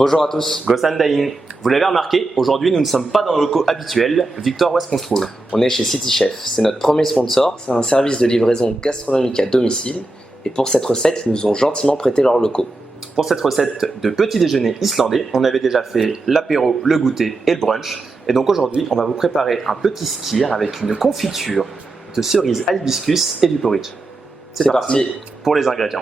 Bonjour à tous. Gossan Dain. Vous l'avez remarqué, aujourd'hui nous ne sommes pas dans nos locaux habituels. Victor, où est-ce qu'on se trouve? On est chez City Chef. C'est notre premier sponsor. C'est un service de livraison gastronomique à domicile. Et pour cette recette, ils nous ont gentiment prêté leurs locaux. Pour cette recette de petit déjeuner islandais, on avait déjà fait l'apéro, le goûter et le brunch. Et donc aujourd'hui, on va vous préparer un petit skyr avec une confiture de cerises à l'hibiscus et du porridge. C'est parti pour les ingrédients.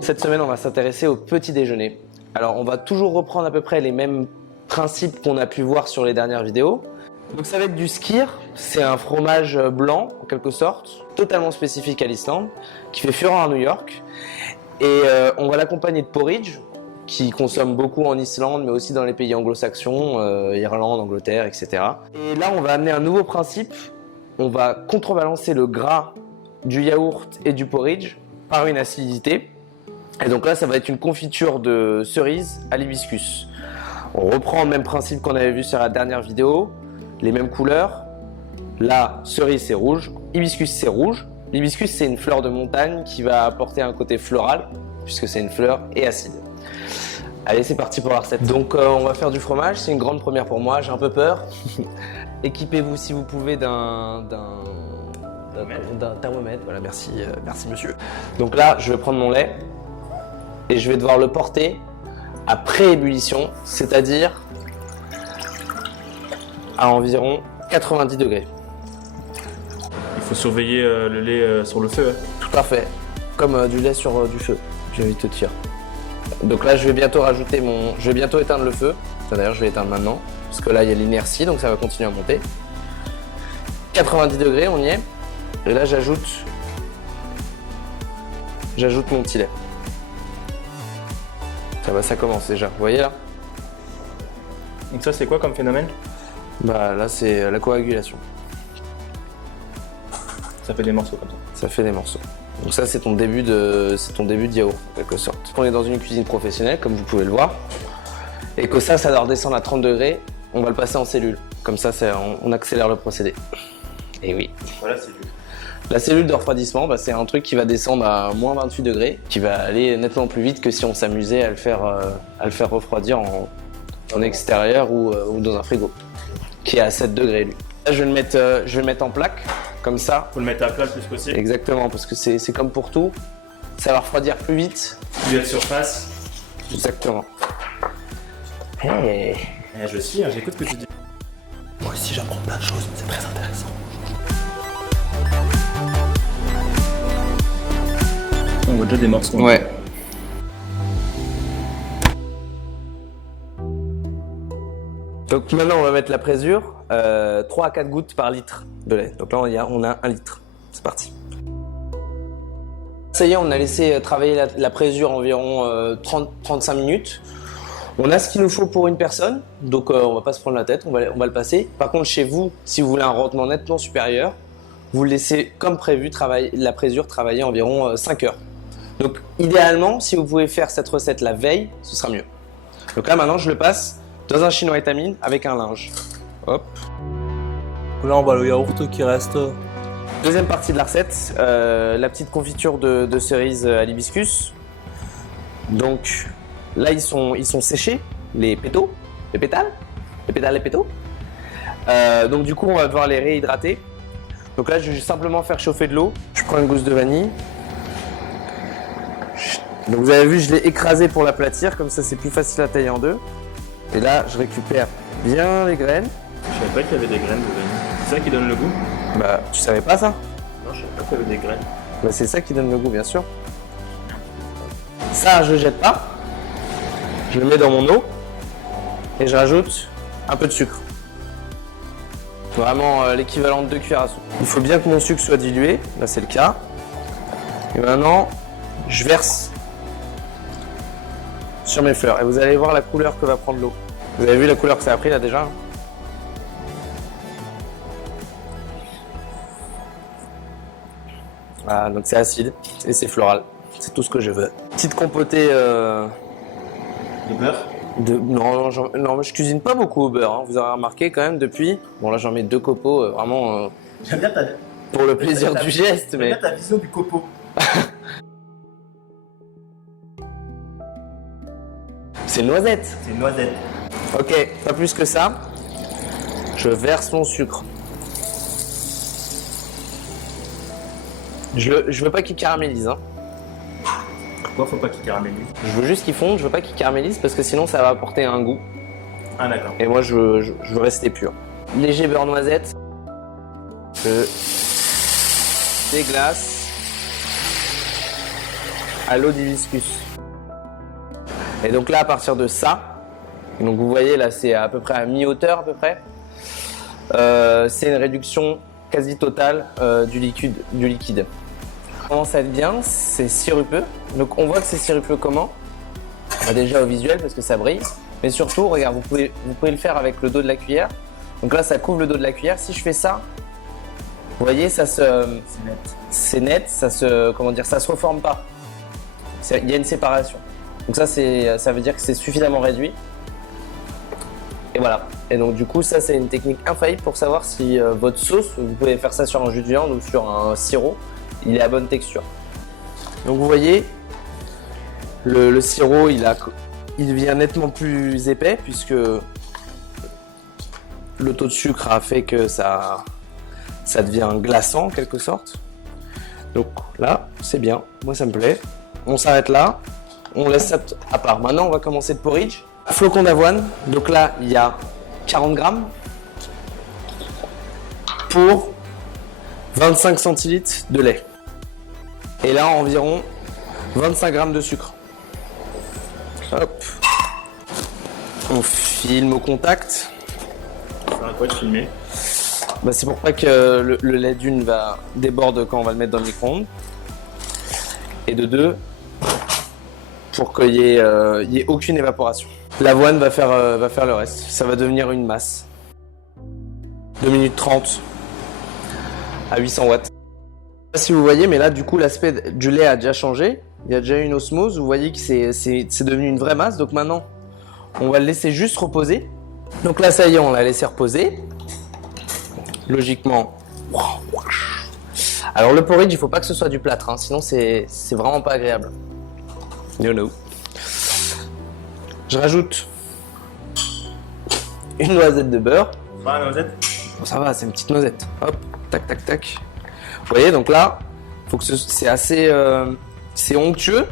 Cette semaine, on va s'intéresser au petit déjeuner. Alors, on va toujours reprendre à peu près les mêmes principes qu'on a pu voir sur les dernières vidéos. Donc, ça va être du skyr. C'est un fromage blanc, en quelque sorte, totalement spécifique à l'Islande, qui fait fureur à New York. Et on va l'accompagner de porridge, qui consomme beaucoup en Islande, mais aussi dans les pays anglo-saxons, Irlande, Angleterre, etc. Et là, on va amener un nouveau principe. On va contrebalancer le gras du yaourt et du porridge par une acidité. Et donc là, ça va être une confiture de cerises à l'hibiscus. On reprend le même principe qu'on avait vu sur la dernière vidéo, les mêmes couleurs. Là, cerise c'est rouge, hibiscus c'est rouge. L'hibiscus c'est une fleur de montagne qui va apporter un côté floral, puisque c'est une fleur et acide. Allez, c'est parti pour la recette. Donc on va faire du fromage, c'est une grande première pour moi, j'ai un peu peur. Équipez-vous si vous pouvez d'un thermomètre. Voilà, merci monsieur. Donc là, je vais prendre mon lait. Et je vais devoir le porter à pré-ébullition, c'est-à-dire à environ 90 degrés. Il faut surveiller le lait sur le feu. Tout à fait, comme du lait sur du feu, j'ai envie de te dire. Donc là, je vais bientôt éteindre le feu. D'ailleurs, je vais éteindre maintenant, parce que là, il y a l'inertie, donc ça va continuer à monter. 90 degrés, on y est. Et là, j'ajoute mon petit lait. Ça commence déjà, vous voyez là? Donc ça c'est quoi comme phénomène? Bah là c'est la coagulation. Ça fait des morceaux comme ça. Ça fait des morceaux. Donc ça c'est ton début de yaourt en quelque sorte. On est dans une cuisine professionnelle comme vous pouvez le voir. Et que ça doit redescendre à 30 degrés, on va le passer en cellule. Comme ça on accélère le procédé. Et oui. Voilà, c'est La cellule de refroidissement, c'est un truc qui va descendre à moins 28 degrés, qui va aller nettement plus vite que si on s'amusait à le faire refroidir en extérieur ou dans un frigo, qui est à 7 degrés lui. Là, je vais le mettre en plaque, comme ça. Faut le mettre à plat le plus possible. Exactement, parce que c'est comme pour tout, ça va refroidir plus vite. Plus de surface. Exactement. Hey. Je suis, j'écoute ce que tu dis. Moi aussi j'apprends plein de choses, c'est très intéressant. On voit déjà des morceaux. Ouais. Donc maintenant on va mettre la présure, 3 à 4 gouttes par litre de lait. Donc là on a 1 litre, c'est parti. Ça y est, on a laissé travailler la présure environ 30-35 minutes. On a ce qu'il nous faut pour une personne, donc on va pas se prendre la tête, on va le passer. Par contre chez vous, si vous voulez un rendement nettement supérieur, vous le laissez comme prévu la présure travailler environ 5 heures. Donc idéalement, si vous pouvez faire cette recette la veille, ce sera mieux. Donc là maintenant, je le passe dans un chinois étamine avec un linge. Hop. Là, on voit le yaourt qui reste. Deuxième partie de la recette, la petite confiture de cerises à l'hibiscus. Donc là, ils sont séchés, les pétaux. Donc du coup, on va devoir les réhydrater. Donc là, je vais simplement faire chauffer de l'eau. Je prends une gousse de vanille. Donc vous avez vu, je l'ai écrasé pour l'aplatir, comme ça c'est plus facile à tailler en deux. Et là, je récupère bien les graines. Je savais pas qu'il y avait des graines de vanille. C'est ça qui donne le goût? Bah, tu savais pas ça? Non, je savais pas qu'il y avait des graines. Bah, c'est ça qui donne le goût, bien sûr. Ça, je le jette pas. Je le mets dans mon eau et je rajoute un peu de sucre. Vraiment l'équivalent de 2 cuillères à soupe. Il faut bien que mon sucre soit dilué, là c'est le cas. Et maintenant, je verse sur mes fleurs et vous allez voir la couleur que va prendre l'eau. Vous avez vu la couleur que ça a pris là déjà? Voilà, donc c'est acide et c'est floral. C'est tout ce que je veux. Petite compotée Le beurre. Non, mais je cuisine pas beaucoup au beurre. Hein. Vous aurez remarqué quand même depuis. Bon, là, j'en mets 2 copeaux, vraiment J'aime bien ta, pour le plaisir du geste. j'aime Mais bien ta vision du copeau. c'est une noisette. C'est une noisette. Ok, pas plus que ça. Je verse mon sucre. Je veux pas qu'il caramélise. Hein. Pourquoi faut pas qu'il caramélise? Je veux juste qu'il fonde. Je veux pas qu'il caramélise parce que sinon ça va apporter un goût. Ah d'accord. Et moi, je veux rester pur. Léger beurre noisette. Je déglace à l'eau d'hibiscus. Et donc là, à partir de ça, donc vous voyez là, c'est à peu près à mi-hauteur à peu près. C'est une réduction quasi totale du liquide. Comment ça devient? C'est sirupeux. Donc on voit que c'est sirupeux comment? Bah, déjà au visuel parce que ça brille. Mais surtout, regarde, vous pouvez le faire avec le dos de la cuillère. Donc là, ça couvre le dos de la cuillère. Si je fais ça, vous voyez, ça se, c'est net, ça se, comment dire, ça se reforme pas. Il y a une séparation. Donc ça veut dire que c'est suffisamment réduit. Et voilà. Et donc du coup, ça c'est une technique infaillible pour savoir si votre sauce, vous pouvez faire ça sur un jus de viande ou sur un sirop, il est à bonne texture. Donc vous voyez, le sirop, il devient nettement plus épais puisque le taux de sucre a fait que ça devient glaçant en quelque sorte. Donc là, c'est bien, moi ça me plaît. On s'arrête là, on laisse ça à part. Maintenant, on va commencer le porridge. Flocons d'avoine, donc là, il y a 40 grammes pour 25 centilitres de lait. Et là, environ 25 grammes de sucre. Hop. On filme au contact. Ça sert à quoi de filmer? Bah, c'est pour pas que le lait d'une déborde quand on va le mettre dans le micro-ondes. Et de deux, pour qu'il y ait aucune évaporation. L'avoine va faire le reste. Ça va devenir une masse. 2 minutes 30 à 800 watts. Je sais pas si vous voyez, mais là, du coup, l'aspect du lait a déjà changé. Il y a déjà une osmose. Vous voyez que c'est devenu une vraie masse. Donc maintenant, on va le laisser juste reposer. Donc là, ça y est, on l'a laissé reposer. Logiquement. Alors le porridge, il faut pas que ce soit du plâtre, hein, sinon c'est vraiment pas agréable. No. Je rajoute une noisette de beurre. Pas la noisette? Bon, ça va, c'est une petite noisette. Hop, tac, tac, tac. Vous voyez, donc là, faut que c'est assez, c'est onctueux.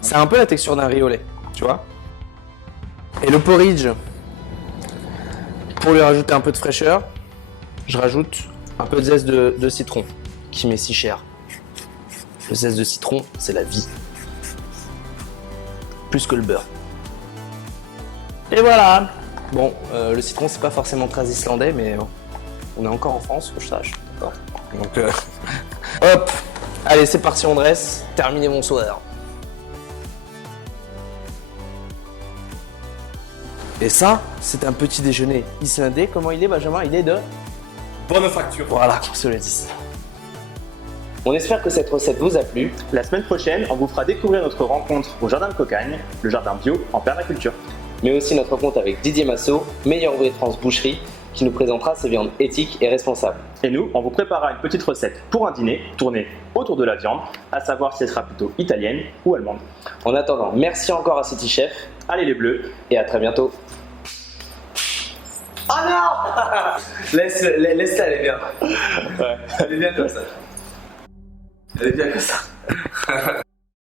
C'est un peu la texture d'un riz au lait, tu vois. Et le porridge, pour lui rajouter un peu de fraîcheur, je rajoute un peu de zeste de citron, qui m'est si cher. Le zeste de citron, c'est la vie. Plus que le beurre. Et voilà. Bon, le citron, c'est pas forcément très islandais, mais on est encore en France, que je sache. D'accord. Donc, hop. Allez, c'est parti, on dresse. Terminé mon soir. Et ça, c'est un petit déjeuner islandais. Comment il est, Benjamin? Il est de... Bonne facture. Voilà, qu'on se le dise. On espère que cette recette vous a plu. La semaine prochaine, on vous fera découvrir notre rencontre au Jardin de Cocagne, le jardin bio en permaculture. Mais aussi notre rencontre avec Didier Massot, meilleur ouvrier de France boucherie, qui nous présentera ses viandes éthiques et responsables. Et nous, on vous préparera une petite recette pour un dîner tourné autour de la viande, à savoir si elle sera plutôt italienne ou allemande. En attendant, merci encore à City Chef. Allez les bleus. Et à très bientôt. Oh non! Laisse-la, elle est bien. Ouais. Elle est bien comme ça. Elle est bien comme ça.